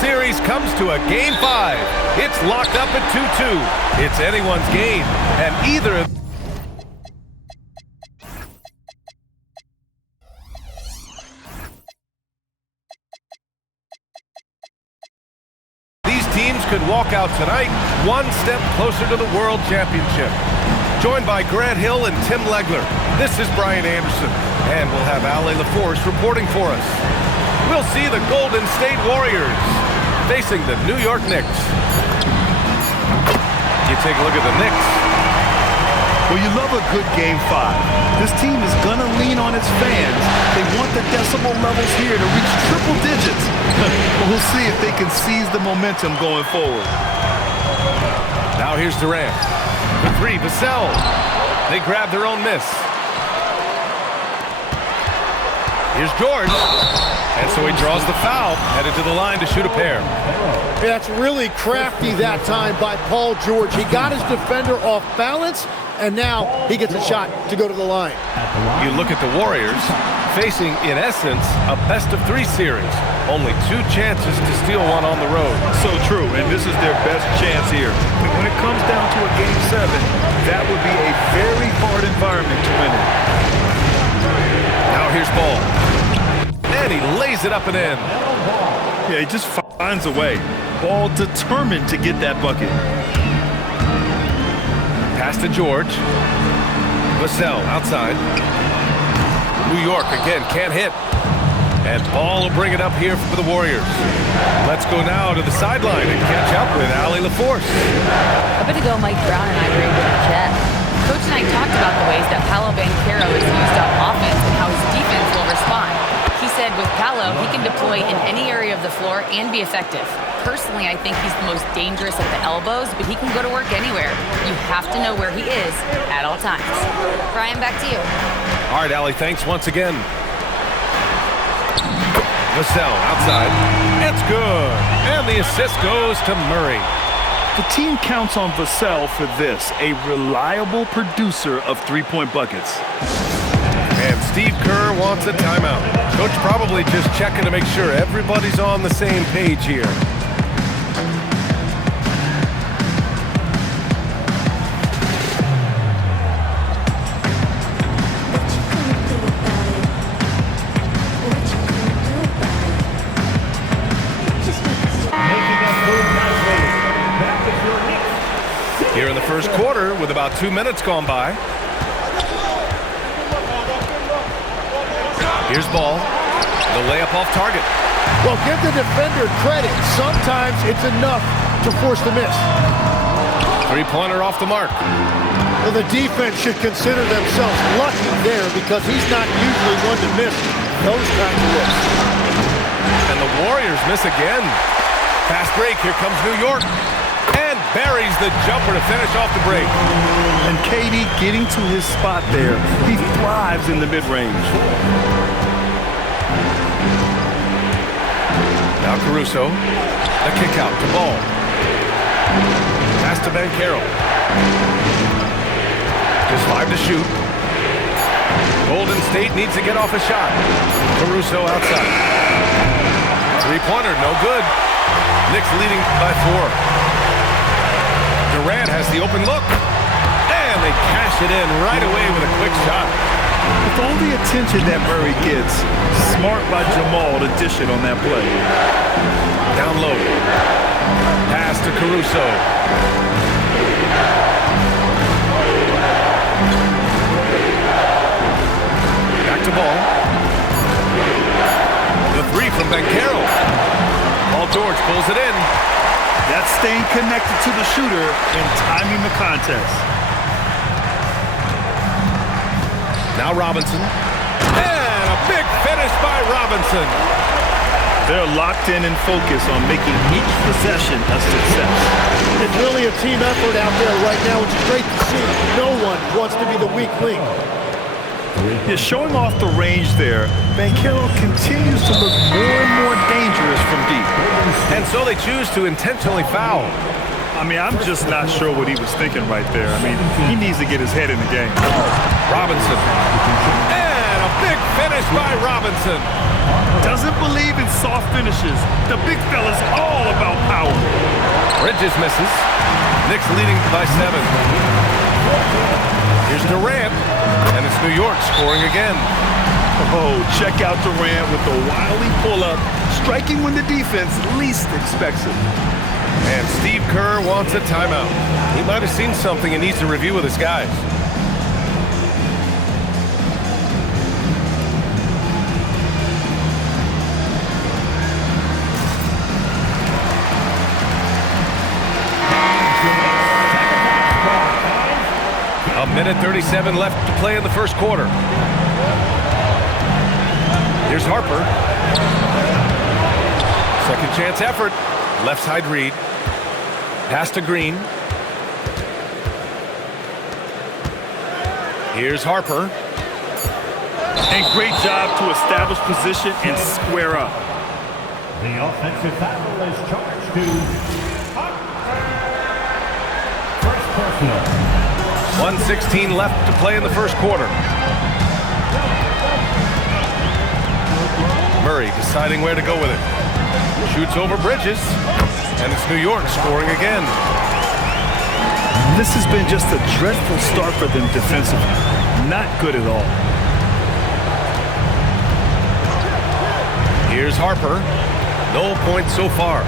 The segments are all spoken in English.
Series comes to a Game 5. It's locked up at 2-2. It's anyone's game, and either of these teams could walk out tonight one step closer to the World Championship. Joined by Grant Hill and Tim Legler, this is Brian Anderson, and we'll have Ale LaForce reporting for us. We'll see the Golden State Warriors facing the New York Knicks. You take a look at the Knicks. Well, you love a good Game 5. This team is going to lean on its fans. They want the decibel levels here to reach triple digits. We'll see if they can seize the momentum going forward. Now here's Durant. The three, Vassell. They grab their own miss. Here's George. And so he draws the foul, headed to the line to shoot a pair. That's really crafty that time by Paul George. He got his defender off balance, and now he gets a shot to go to the line. You look at the Warriors, facing, in essence, a best-of-3 series. Only 2 chances to steal one on the road. So true, and this is their best chance here. When it comes down to a Game 7, that would be a very hard environment to win it. Now here's Ball. And he lays it up and in. Yeah, he just finds a way. Ball determined to get that bucket. Pass to George. Vassell outside. New York again can't hit. And Ball will bring it up here for the Warriors. Let's go now to the sideline and catch up with Ale LaForce. A bit ago, Mike Brown and I were able to chat. Coach and I talked about the ways that Paolo Banchero is used on offense and how his defense will respond. He said with Paolo, he can deploy in any area of the floor and be effective. Personally, I think he's the most dangerous at the elbows, but he can go to work anywhere. You have to know where he is at all times. Brian, back to you. All right, Ale, thanks once again. Vassell outside. It's good. And the assist goes to Murray. The team counts on Vassell for this, a reliable producer of three-point buckets. And Steve Kerr wants a timeout. Coach probably just checking to make sure everybody's on the same page here. Here in the first quarter, with about 2 minutes gone by. Here's Ball. The layup off target. Well, give the defender credit. Sometimes it's enough to force the miss. Three-pointer off the mark. Well, the defense should consider themselves lucky there because he's not usually one to miss those kinds of looks. And the Warriors miss again. Fast break. Here comes New York. And buries the jumper to finish off the break. And KD getting to his spot there. He thrives in the mid-range. Now Caruso. The kick out to Ball. Pass to Banchero. Just 5 to shoot. Golden State needs to get off a shot. Caruso outside. Three-pointer, no good. Knicks leading by 4. Durant has the open look. And they cash it in right away with a quick shot. With all the attention that Murray gets, smart by Jamal to dish it on that play. Down low. Pass to Caruso. Back to Ball. The three from Banchero. Paul George pulls it in. That's staying connected to the shooter and timing the contest. Now Robinson. And a big finish by Robinson. They're locked in and focused on making each possession a success. It's really a team effort out there right now, which is great to see. No one wants to be the weak link. Yeah, showing off the range there, Banchero continues to look more and more dangerous from deep. And so they choose to intentionally foul. I mean, I'm just not sure what he was thinking right there. I mean, he needs to get his head in the game. Robinson. And a big finish by Robinson. Doesn't believe in soft finishes. The big fella's all about power. Bridges misses. Knicks leading by 7. Here's Durant, and it's New York scoring again. Oh, check out Durant with the wily pull-up, striking when the defense least expects it. And Steve Kerr wants a timeout. He might have seen something and needs to review with his guys. A minute 37 left to play in the first quarter. Here's Harper. Second chance effort. Left side read. Pass to Green. Here's Harper. And great job to establish position and square up. The offensive foul is charged to first personal. 1:16 left to play in the first quarter. Murray deciding where to go with it. Shoots over Bridges. And it's New York scoring again. This has been just a dreadful start for them defensively. Not good at all. Here's Harper. No points so far.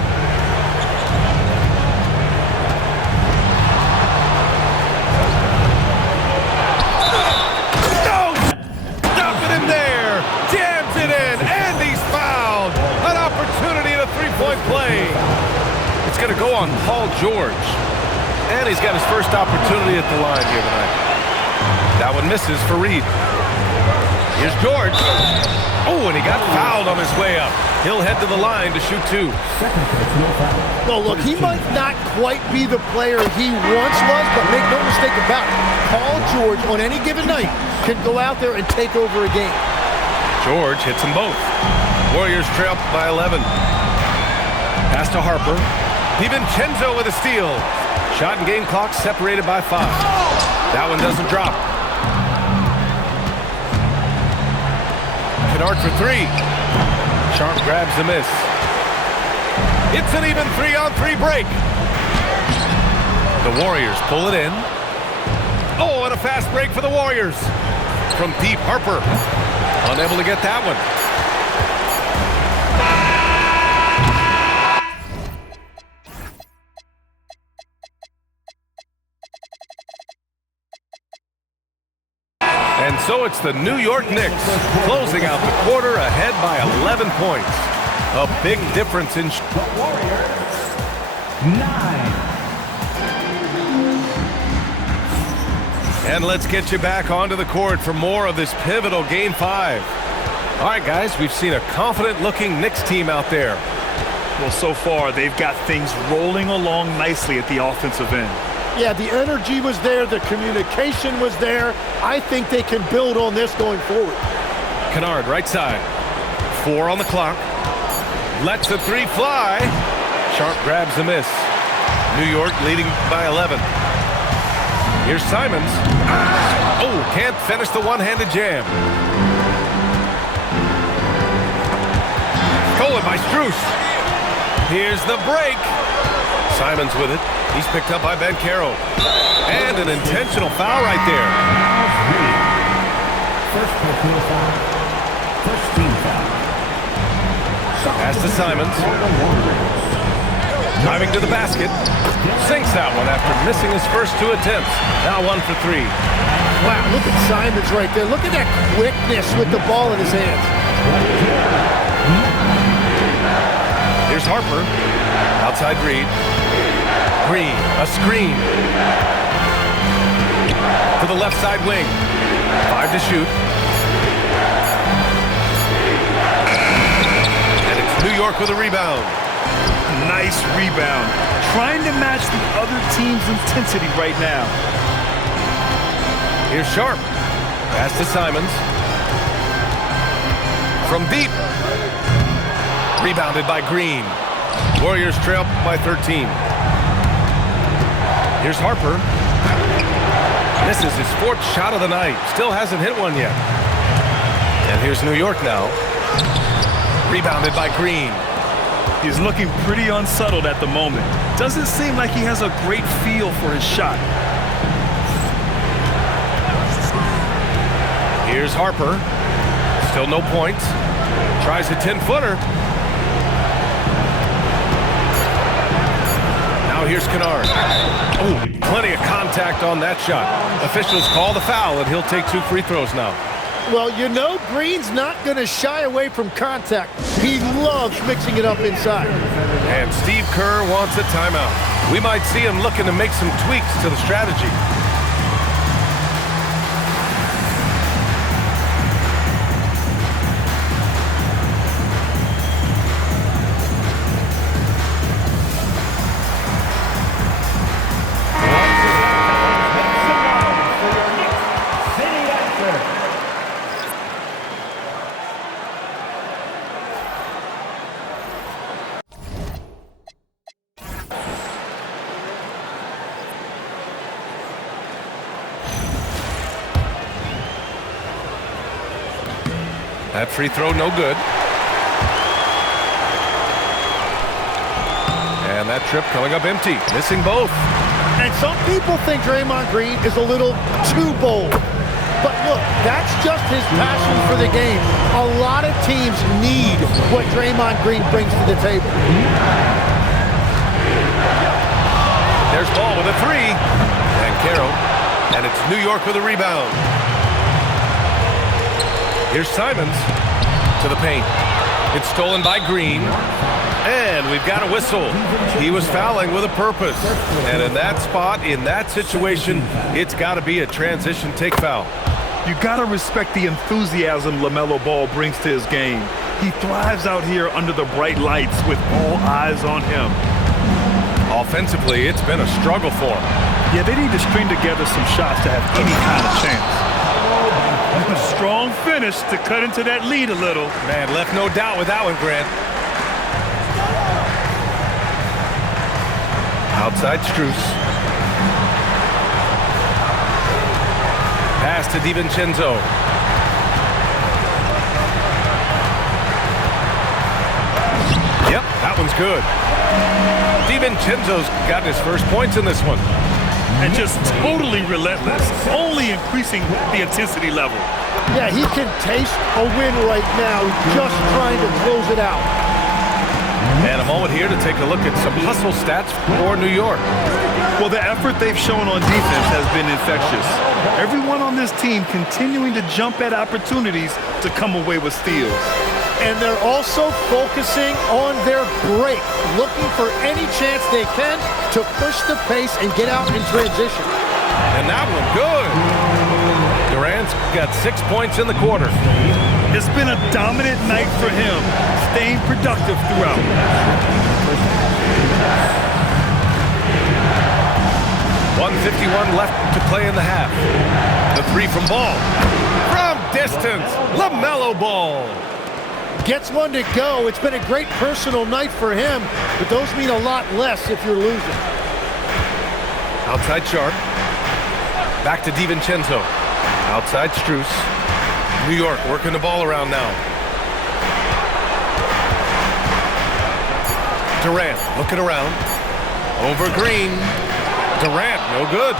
No! Stop it in there! Jams it in! And he's fouled! An opportunity in a three-point play. It's going to go on Paul George. And he's got his first opportunity at the line here tonight. That one misses for Reed. Here's George. Oh, and he got fouled on his way up. He'll head to the line to shoot 2. Well, look, he might not quite be the player he once was, but make no mistake about it. Paul George, on any given night, can go out there and take over a game. George hits them both. Warriors trail by 11. Pass to Harper. DiVincenzo with a steal. Shot and game clock separated by 5. That one doesn't drop. Kennard for 3. Sharp grabs the miss. It's an even 3-on-3 break. The Warriors pull it in. Oh, and a fast break for the Warriors. From deep, Harper. Unable to get that one. And so it's the New York Knicks closing out the quarter ahead by 11 points. A big difference in... Warriors 9. And let's get you back onto the court for more of this pivotal Game 5. All right, guys, we've seen a confident-looking Knicks team out there. Well, so far, they've got things rolling along nicely at the offensive end. Yeah, the energy was there, the communication was there. I think they can build on this going forward. Kennard, right side. 4 on the clock. Lets the 3 fly. Sharp grabs the miss. New York leading by 11. Here's Simons. Oh, can't finish the one-handed jam. Stolen by Strus. Here's the break. Simons with it. He's picked up by Banchero. And an intentional foul right there. First personal foul. First team foul. Pass to Simons. Driving to the basket. Sinks that one after missing his first 2 attempts. Now 1 for 3. Wow, look at Simons right there. Look at that quickness with the ball in his hands. Here's Harper. Outside Reed. Green, a screen. To the left side wing. 5 to shoot. And it's New York with a rebound. Nice rebound. Trying to match the other team's intensity right now. Here's Sharp. Pass to Simons. From deep. Rebounded by Green. Warriors trail by 13. Here's Harper. This is his 4th shot of the night. Still hasn't hit one yet. And here's New York now. Rebounded by Green. He's looking pretty unsettled at the moment. Doesn't seem like he has a great feel for his shot. Here's Harper. Still no points. Tries a 10-footer. Now here's Kennard. Oh, plenty of contact on that shot. Officials call the foul, and he'll take 2 free throws now. Well, you know Green's not going to shy away from contact. He loves mixing it up inside. And Steve Kerr wants a timeout. We might see him looking to make some tweaks to the strategy. That free throw no good. And that trip coming up empty, missing both. And some people think Draymond Green is a little too bold. But look, that's just his passion for the game. A lot of teams need what Draymond Green brings to the table. There's Ball with a 3. And Carroll. And it's New York with a rebound. Here's Simons to the paint. It's stolen by Green. And we've got a whistle. He was fouling with a purpose. And in that spot, in that situation, it's got to be a transition take foul. You got to respect the enthusiasm LaMelo Ball brings to his game. He thrives out here under the bright lights with all eyes on him. Offensively, it's been a struggle for him. Yeah, they need to string together some shots to have any kind of chance. A strong finish to cut into that lead a little. Man, left no doubt with that one, Grant. Outside Strus. Pass to DiVincenzo. Yep, that one's good. DiVincenzo's gotten his first points in this one. And just totally relentless, only increasing the intensity level. Yeah, he can taste a win right now, just trying to close it out. And a moment here to take a look at some hustle stats for New York. Well, the effort they've shown on defense has been infectious. Everyone on this team continuing to jump at opportunities to come away with steals. And they're also focusing on their break, looking for any chance they can to push the pace and get out in transition. And that one good. Durant's got 6 points in the quarter. It's been a dominant night for him, staying productive throughout. 1:51 left to play in the half. The 3 from Ball. From distance, LaMelo Ball. Gets one to go. It's been a great personal night for him, but those mean a lot less if you're losing. Outside Sharp. Back to DiVincenzo. Outside Strus. New York working the ball around now. Durant looking around. Over Green. Durant, no good.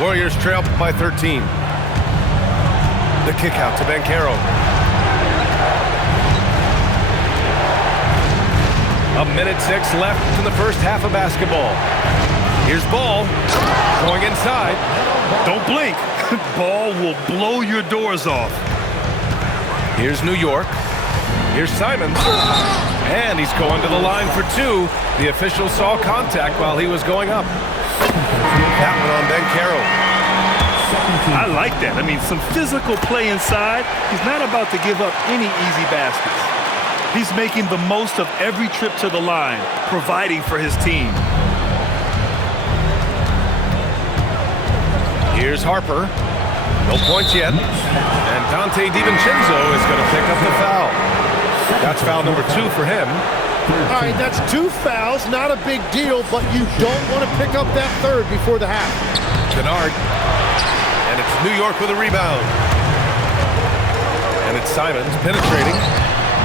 Warriors trail by 13. The kick out to Banchero. 1:06 left in the first half of basketball. Here's Ball going inside. Don't blink. Ball will blow your doors off. Here's New York. Here's Simons. And he's going to the line for 2. The official saw contact while he was going up. That one on Banchero. I like that. I mean, some physical play inside. He's not about to give up any easy baskets. He's making the most of every trip to the line, providing for his team. Here's Harper. No points yet. And Dante DiVincenzo is going to pick up the foul. That's foul number 2 for him. All right, that's 2 fouls, not a big deal, but you don't want to pick up that third before the half. Kennard. And it's New York with a rebound. And it's Simons penetrating.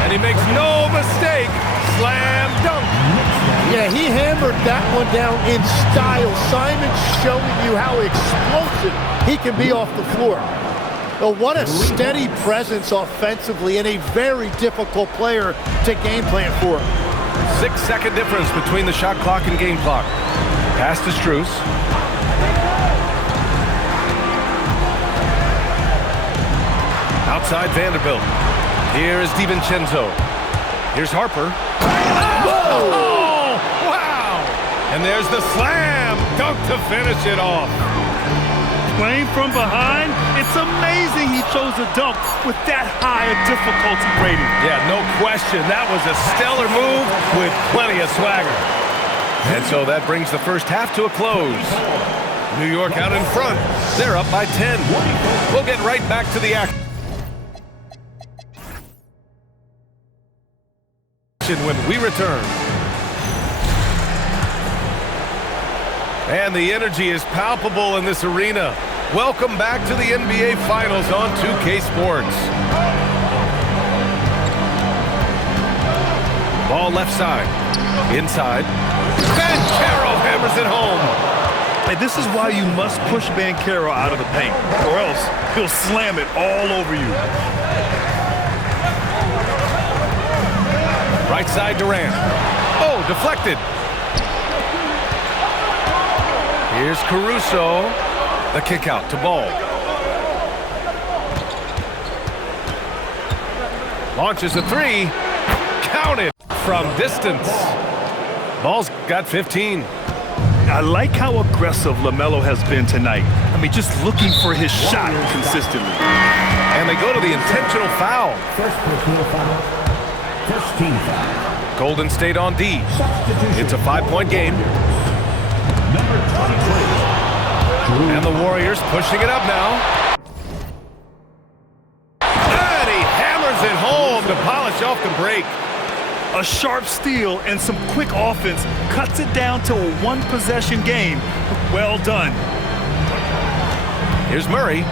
And he makes no mistake. Slam dunk. Yeah, he hammered that one down in style. Simons showing you how explosive he can be off the floor. Oh, what a steady presence offensively and a very difficult player to game plan for. 6-second difference between the shot clock and game clock. Pass to Strus. Outside Vanderbilt. Here is DiVincenzo. Here's Harper. Oh, wow! And there's the slam dunk to finish it off. Playing from behind, it's amazing he chose a dunk with that high a difficulty rating. Yeah, no question. That was a stellar move with plenty of swagger. And so that brings the first half to a close. New York out in front. They're up by 10. We'll get right back to the action when we return. And the energy is palpable in this arena. Welcome back to the NBA Finals on 2K Sports. Ball left side. Inside. Banchero hammers it home. And this is why you must push Banchero out of the paint, or else he'll slam it all over you. Right side Durant. Oh, deflected. Here's Caruso. The kick out to Ball. Launches a three. Counted from distance. Ball's got 15. I like how aggressive LaMelo has been tonight. I mean, just looking for his shot consistently. And they go to the intentional foul. First personal foul. First team foul. Golden State on D. It's a 5-point game. Number 23. And the Warriors pushing it up now. And he hammers it home to polish off the break. A sharp steal and some quick offense cuts it down to a one-possession game. Well done. Here's Murray.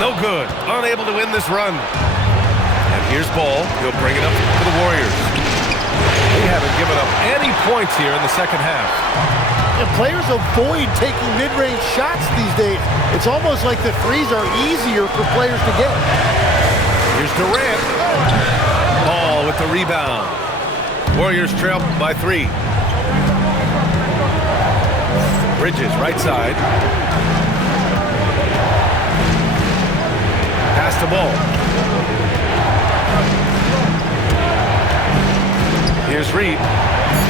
No good. Unable to win this run. And here's Ball. He'll bring it up to the Warriors. They haven't given up any points here in the second half. And players avoid taking mid-range shots these days. It's almost like the threes are easier for players to get. Here's Durant. Ball with the rebound. Warriors trail by 3. Bridges, right side. Pass the ball. Here's Reed.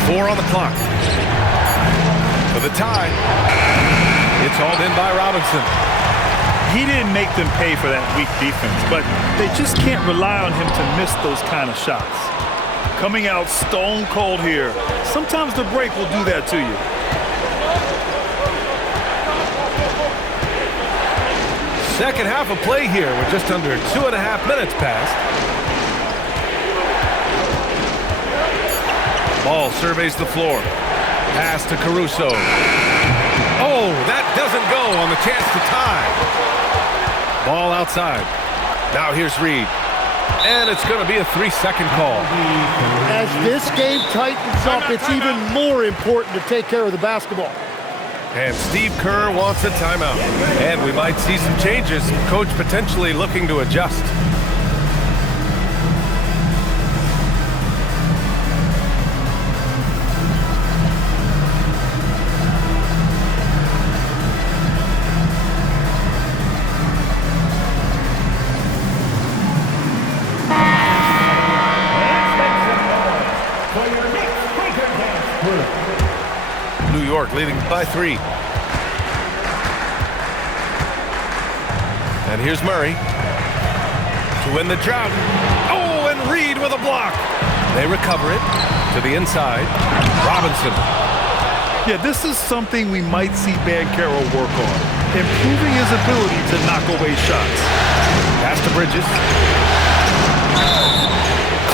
4 on the clock. For the tie. It's hauled in by Robinson. He didn't make them pay for that weak defense, but they just can't rely on him to miss those kind of shots. Coming out stone cold here. Sometimes the break will do that to you. Second half of play here with just under 2.5 minutes passed. Ball surveys the floor. Pass to Caruso. Oh, that doesn't go on the chance to tie. Ball outside. Now here's Reed. And it's going to be a 3-second call. As this game tightens up, it's even more important to take care of the basketball. And Steve Kerr wants a timeout. And we might see some changes. Coach potentially looking to adjust. New York leading by 3. And here's Murray to win the drought. Oh, and Reed with a block. They recover it to the inside. Robinson. Yeah, this is something we might see Banchero work on, improving his ability to knock away shots. Pass to Bridges.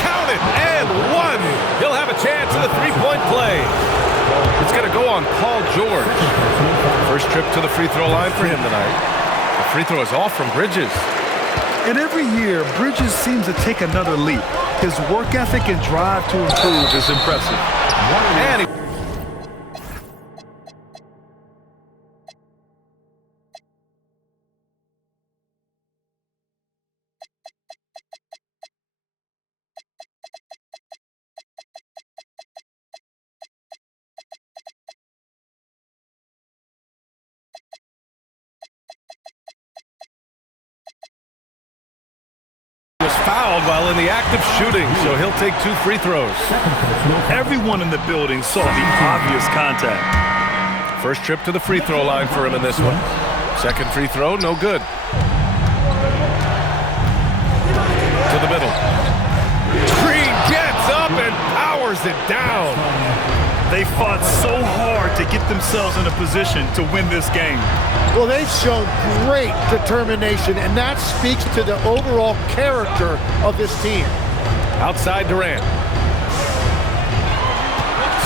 Count it, and 1. He'll have a chance in the 3-point play. It's going to go on Paul George. First trip to the free throw line for him tonight. The free throw is off from Bridges. And every year, Bridges seems to take another leap. His work ethic and drive to improve is impressive. And he was fouled while in the act of shooting, so he'll take 2 free throws. Everyone in the building saw the obvious contact. First trip to the free throw line for him in this one. Second free throw, no good. To the middle. Green gets up and powers it down. They fought so hard to get themselves in a position to win this game. Well, they've shown great determination, and that speaks to the overall character of this team. Outside Durant.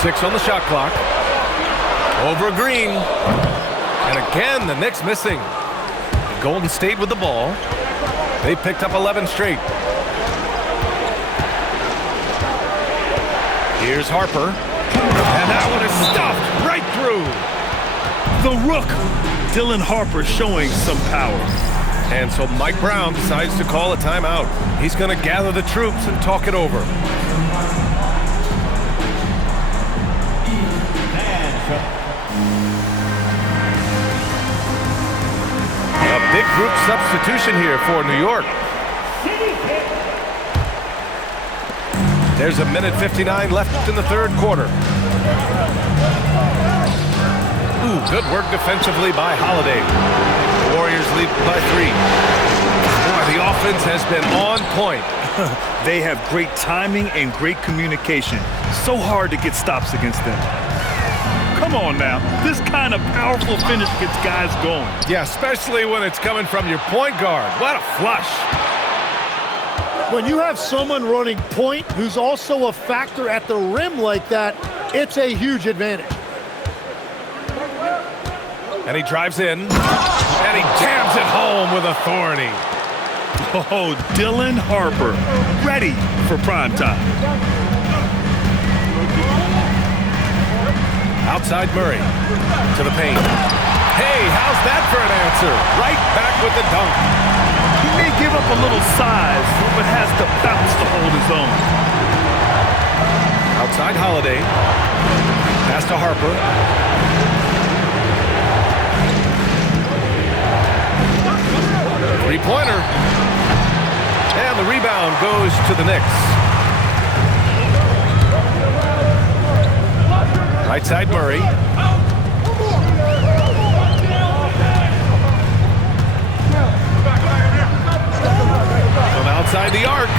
6 on the shot clock. Over Green. And again, the Knicks missing. Golden State with the ball. They picked up 11 straight. Here's Harper. And that one is stuffed right through. The Rook, Dylan Harper, showing some power. And so Mike Brown decides to call a timeout. He's going to gather the troops and talk it over. A big group substitution here for New York. There's 1:59 left in the third quarter. Ooh, good work defensively by Holiday. The Warriors lead by 3. Boy, the offense has been on point. They have great timing and great communication. So hard to get stops against them. Come on now. This kind of powerful finish gets guys going. Yeah, especially when it's coming from your point guard. What a flush. When you have someone running point who's also a factor at the rim like that, it's a huge advantage. And he drives in, and he jams it home with authority. Oh, Dylan Harper, ready for prime time. Outside Murray, to the paint. Hey, how's that for an answer? Right back with the dunk. He may give up a little size, but has the bounce to hold his own. Outside Holiday. Pass to Harper. Three-pointer. And the rebound goes to the Knicks. Right side Murray. From outside the arc.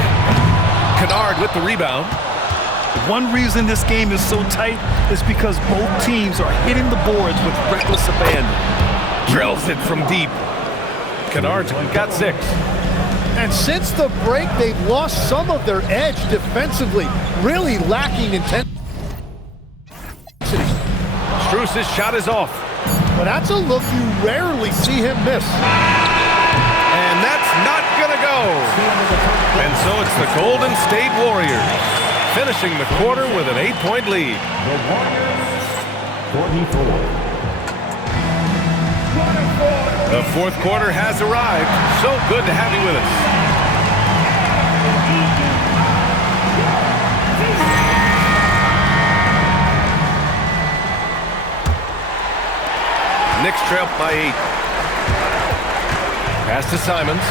Kennard with the rebound. One reason this game is so tight is because both teams are hitting the boards with reckless abandon. Drills it from deep. Kennard's got 6. And since the break, they've lost some of their edge defensively, really lacking intensity. Strus's shot is off. But that's a look you rarely see him miss. And that's not going to go. And so it's the Golden State Warriors finishing the quarter with an 8-point lead. The Warriors, 44. The fourth quarter has arrived. So good to have you with us. Knicks trail by 8. Pass to Simons.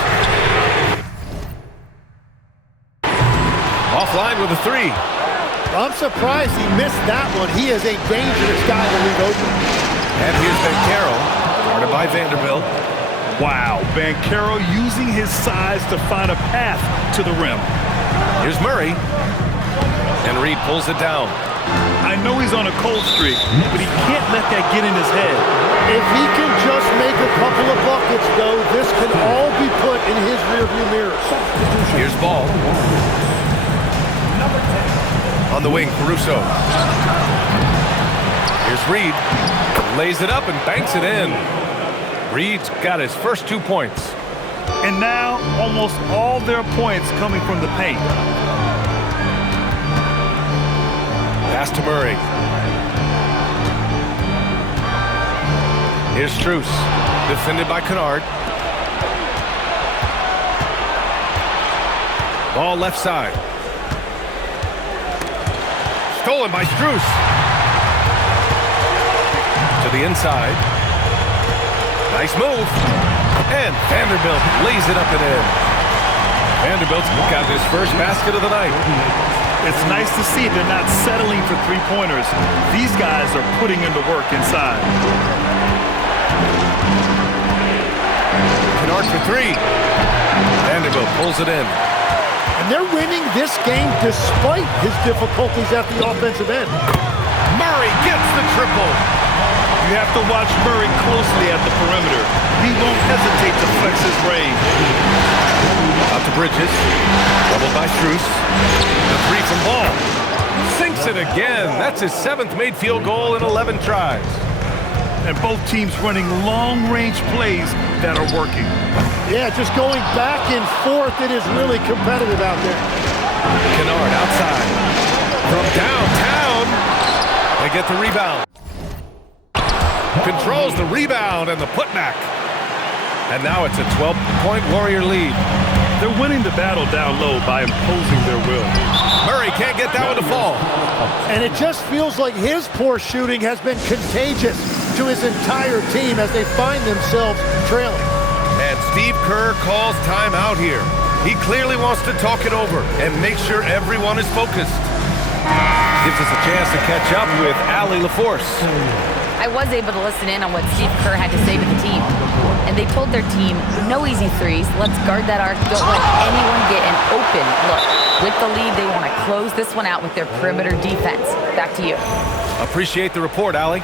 Offline with a 3. I'm surprised he missed that one. He is a dangerous guy to leave open. And here's Banchero, guarded by Vanderbilt. Wow, Banchero using his size to find a path to the rim. Here's Murray. And Reed pulls it down. I know he's on a cold streak, but he can't let that get in his head. If he can just make a couple of buckets, though, this can all be put in his rearview mirror. Here's Ball. On the wing, Caruso. Here's Reed. Lays it up and banks it in. Reed's got his first 2 points. And now, almost all their points coming from the paint. Pass to Murray. Here's Strus. Defended by Kennard. Ball left side. Stolen by Strus. To the inside. Nice move. And Vanderbilt lays it up and in. Vanderbilt's got his first basket of the night. It's nice to see they're not settling for three-pointers. These guys are putting in the work inside. Kennard for three. Vanderbilt pulls it in. And they're winning this game despite his difficulties at the offensive end. Murray gets the triple. You have to watch Murray closely at the perimeter. He won't hesitate to flex his range. Out to Bridges. Doubled by Strus. The three from Ball. Sinks it again. That's his 7th made field goal in 11 tries. And both teams running long-range plays that are working. Yeah, just going back and forth. It is really competitive out there. Kennard outside. From downtown. They get the rebound. Controls the rebound and the putback. And now it's a 12-point Warrior lead. They're winning the battle down low by imposing their will. Murray can't get that one to fall. And it just feels like his poor shooting has been contagious to his entire team as they find themselves trailing. And Steve Kerr calls timeout here. He clearly wants to talk it over and make sure everyone is focused. Gives us a chance to catch up with Allie LaForce. I was able to listen in on what Steve Kerr had to say to the team. And they told their team, no easy threes. Let's guard that arc. Don't let anyone get an open look. With the lead, they want to close this one out with their perimeter defense. Back to you. Appreciate the report, Allie.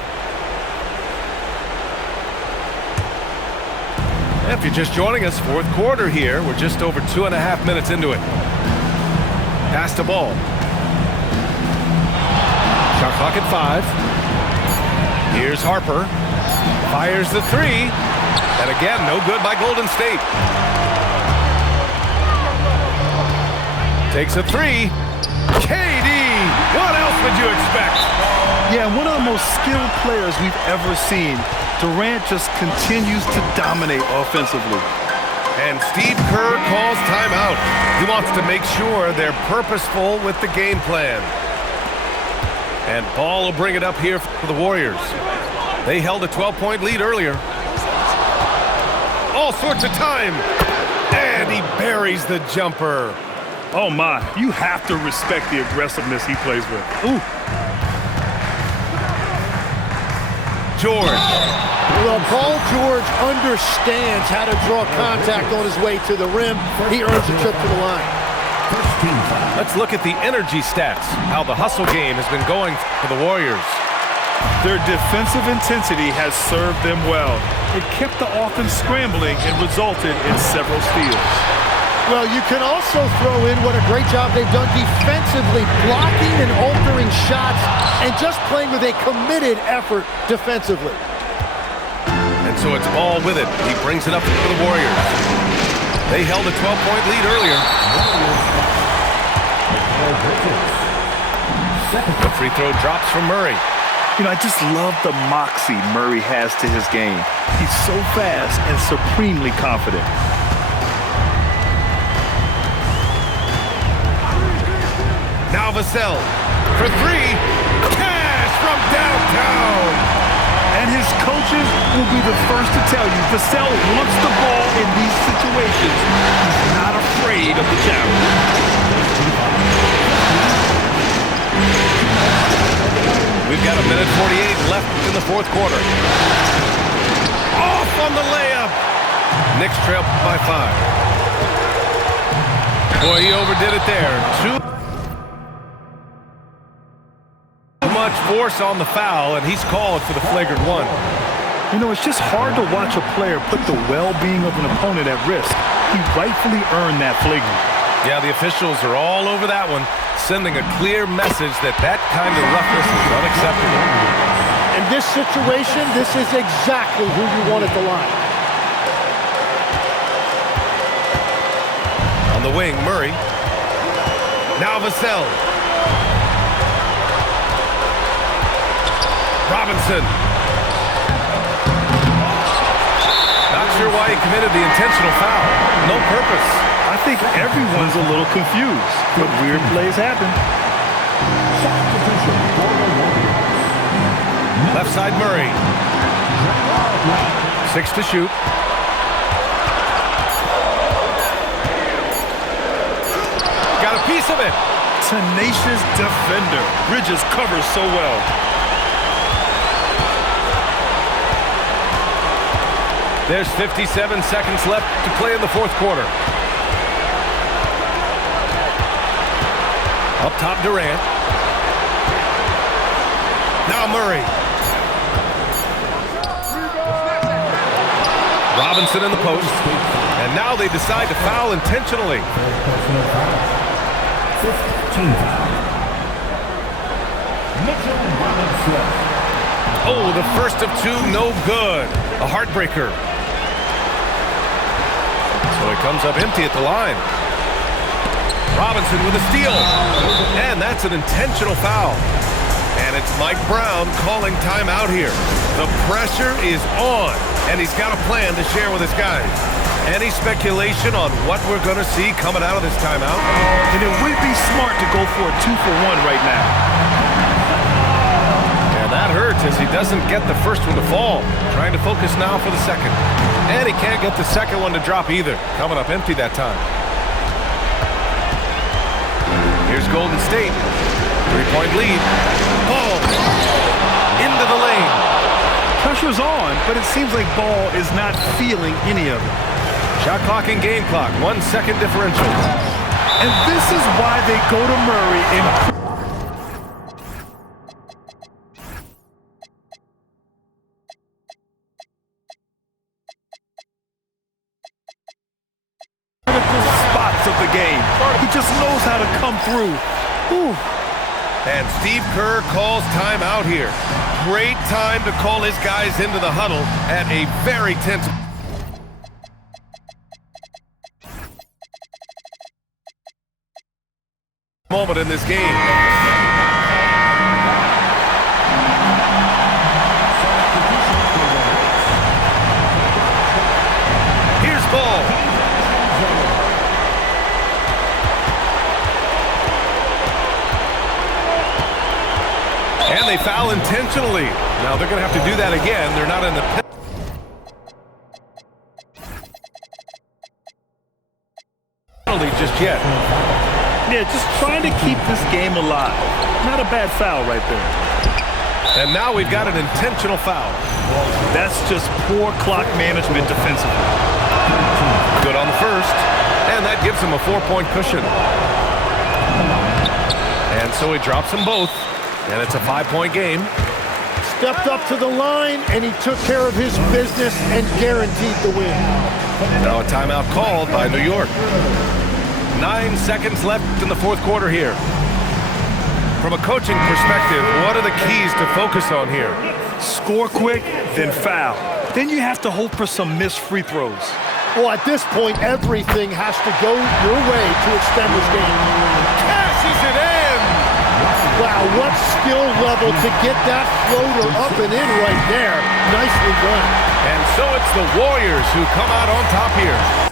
If you're just joining us, fourth quarter here. We're just over 2.5 minutes into it. Pass to Ball. Shot clock at 5. Here's Harper. Fires the three. And again, no good by Golden State. Takes a three. KD! What else would you expect? Yeah, one of the most skilled players we've ever seen. Durant just continues to dominate offensively. And Steve Kerr calls timeout. He wants to make sure they're purposeful with the game plan. And Ball will bring it up here for the Warriors. They held a 12-point lead earlier. All sorts of time. And he buries the jumper. Oh my, you have to respect the aggressiveness he plays with. Ooh. George. Well, Paul George understands how to draw contact on his way to the rim. He earns a trip to the line. Let's look at the energy stats, how the hustle game has been going for the Warriors. Their defensive intensity has served them well. It kept the offense scrambling and resulted in several steals. Well, you can also throw in what a great job they've done defensively, blocking and altering shots and just playing with a committed effort defensively. And so it's Ball with it. He brings it up for the Warriors. They held a 12-point lead earlier. The free throw drops from Murray. You know, I just love the moxie Murray has to his game. He's so fast and supremely confident. Now Vassell for three. Cash from downtown. And his coaches will be the first to tell you, Vassell wants the ball in these situations. He's not afraid of the challenge. We've got 1:48 left in the fourth quarter. Off on the layup. Knicks trail by 5. Boy, he overdid it there. Too much force on the foul, and he's called for the flagrant one. You know, it's just hard to watch a player put the well-being of an opponent at risk. He rightfully earned that flagrant. Yeah, the officials are all over that one, sending a clear message that that kind of roughness is unacceptable. In this situation, this is exactly who you want at the line. On the wing, Murray. Now Vassell. Robinson. Not sure why he committed the intentional foul. No purpose. I think everyone's a little confused, but weird plays happen. Left side, Murray. 6 to shoot. Got a piece of it. Tenacious defender. Bridges covers so well. There's 57 seconds left to play in the fourth quarter. Up top, Durant. Now Murray. Robinson in the post. And now they decide to foul intentionally. 15 foul. Mitchell Robinson. Oh, the first of two, no good. A heartbreaker. So he comes up empty at the line. Robinson with a steal. And that's an intentional foul. And it's Mike Brown calling timeout here. The pressure is on, and he's got a plan to share with his guys. Any speculation on what we're going to see coming out of this timeout? And it would be smart to go for a 2-for-1 right now. And that hurts as he doesn't get the first one to fall. Trying to focus now for the second. And he can't get the second one to drop either. Coming up empty that time. Here's Golden State. 3-point lead. Ball into the lane. Pressure's on, but it seems like Ball is not feeling any of it. Shot clock and game clock. 1 second differential. And this is why they go to Murray in critical spots of the game. He just knows how to come through. Ooh. And Steve Kerr calls timeout here. Great time to call his guys into the huddle at a very tense moment in this game. Here's Ball. And they foul intentionally. Now they're going to have to do that again. They're not in the penalty just yet. Yeah, just trying to keep this game alive. Not a bad foul right there. And now we've got an intentional foul. That's just poor clock management defensively. Good on the first. And that gives him a 4-point cushion. And so he drops them both. And it's a 5-point game. Stepped up to the line, and he took care of his business and guaranteed the win. Now a timeout called by New York. 9 seconds left in the fourth quarter here. From a coaching perspective, what are the keys to focus on here? Score quick, then foul. Then you have to hope for some missed free throws. Well, at this point, everything has to go your way to extend this game. Cashes it in! Wow, what skill level to get that floater up and in right there. Nicely done. And so it's the Warriors who come out on top here.